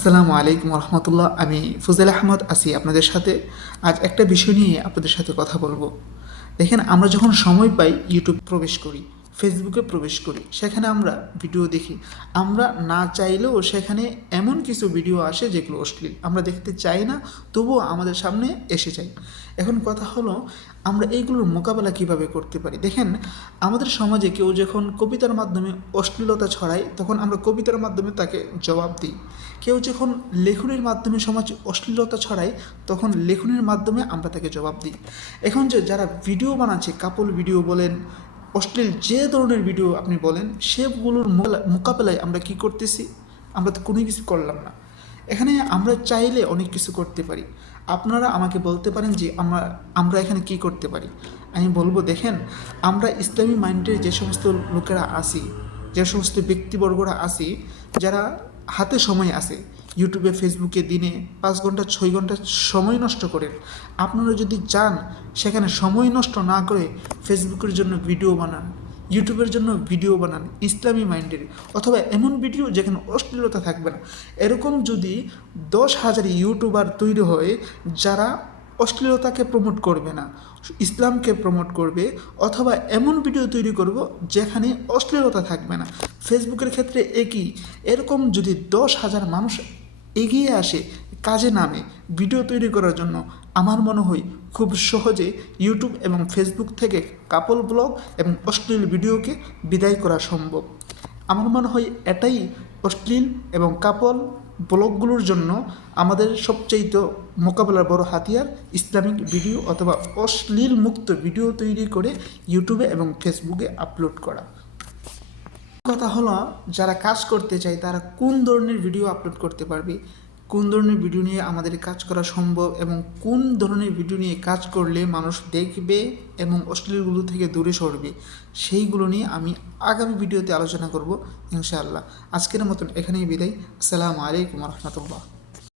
আসসালামু আলাইকুম রহমতুল্লাহ আমি ফুজাল আহমদ আছি আপনাদের সাথে। আজ একটা বিষয় নিয়ে আপনাদের সাথে কথা বলব। দেখেন, আমরা যখন সময় পাই ইউটিউব প্রবেশ করি ফেসবুকে প্রবেশ করি। সেখানে আমরা ভিডিও দেখি। আমরা না চাইলেও সেখানে এমন কিছু ভিডিও আসে যেগুলো অশ্লীল। আমরা দেখতে চাই না, তবুও আমাদের সামনে এসে যায়। এখন কথা হলো, আমরা এইগুলোর মোকাবেলা কীভাবে করতে পারি? দেখেন, আমাদের সমাজে কেউ যখন কবিতার মাধ্যমে অশ্লীলতা ছড়ায়, তখন আমরা কবিতার মাধ্যমে তাকে জবাব দিই। কেউ যখন লেখনের মাধ্যমে সমাজে অশ্লীলতা ছড়ায়, তখন লেখনের মাধ্যমে আমরা তাকে জবাব দিই। এখন যে যারা ভিডিও বানাচ্ছে, কাপল ভিডিও বলেন অশ্লীল যে ধরনের ভিডিও আপনি বলেন, সেগুলোর মোকাবেলা- মোকাবেলায় আমরা কি করতেছি? আমরা তো কোনো কিছু করলাম না। এখানে আমরা চাইলে অনেক কিছু করতে পারি। আপনারা আমাকে বলতে পারেন যে আমরা আমরা এখানে কি করতে পারি? আমি বলব, দেখেন, আমরা ইসলামী মাইন্ডের যে সমস্ত লোকেরা আসি যে সমস্ত ব্যক্তিবর্গরা আসি যারা হাতে সময় আছে। ইউটিউবে, ফেসবুকে দিনে পাঁচ ঘণ্টা, ছয় ঘণ্টা সময় নষ্ট করেন। আপনারা যদি চান সেখানে সময় নষ্ট না করে ফেসবুকের জন্য ভিডিও বানান, ইউটিউবের জন্য ভিডিও বানান, ইসলামী মাইন্ডের অথবা এমন ভিডিও যেখানে অশ্লীলতা থাকবে না। এরকম যদি দশ হাজার ইউটিউবার তৈরি হয়, যারা অশ্লীলতাকে প্রমোট করবে না, ইসলামকে প্রমোট করবে অথবা এমন ভিডিও তৈরি করব যেখানে অশ্লীলতা থাকবে না। ফেসবুকের ক্ষেত্রে একই এরকম যদি দশ হাজার মানুষ এগিয়ে আসে কাজে নামে ভিডিও তৈরি করার জন্য, আমার মনে হয় খুব সহজে ইউটিউব এবং ফেসবুক থেকে কাপল ব্লগ এবং অশ্লীল ভিডিওকে বিদায় করা সম্ভব। আমার মনে হয় এটাই অশ্লীল এবং কাপল ব্লগগুলোর জন্য আমাদের সবচেয়ে মোকাবেলার বড় হাতিয়ার ইসলামিক ভিডিও অথবা অশ্লীল মুক্ত ভিডিও তৈরি করে ইউটিউবে এবং ফেসবুকে আপলোড করা। কথা হলো, যারা কাজ করতে চায় তারা কোন ধরনের ভিডিও আপলোড করতে পারবে? কোন ধরনের ভিডিও নিয়ে আমাদের কাজ করা সম্ভব এবং কোন ধরনের ভিডিও নিয়ে কাজ করলে মানুষ দেখবে এবং অশ্লীলগুলো থেকে দূরে সরবে, সেইগুলো নিয়ে আমি আগামী ভিডিওতে আলোচনা করব, ইনশাআল্লাহ। আজকের মতন এখানেই বিদায়। আসসালামু আলাইকুম রহমতুল্লাহ।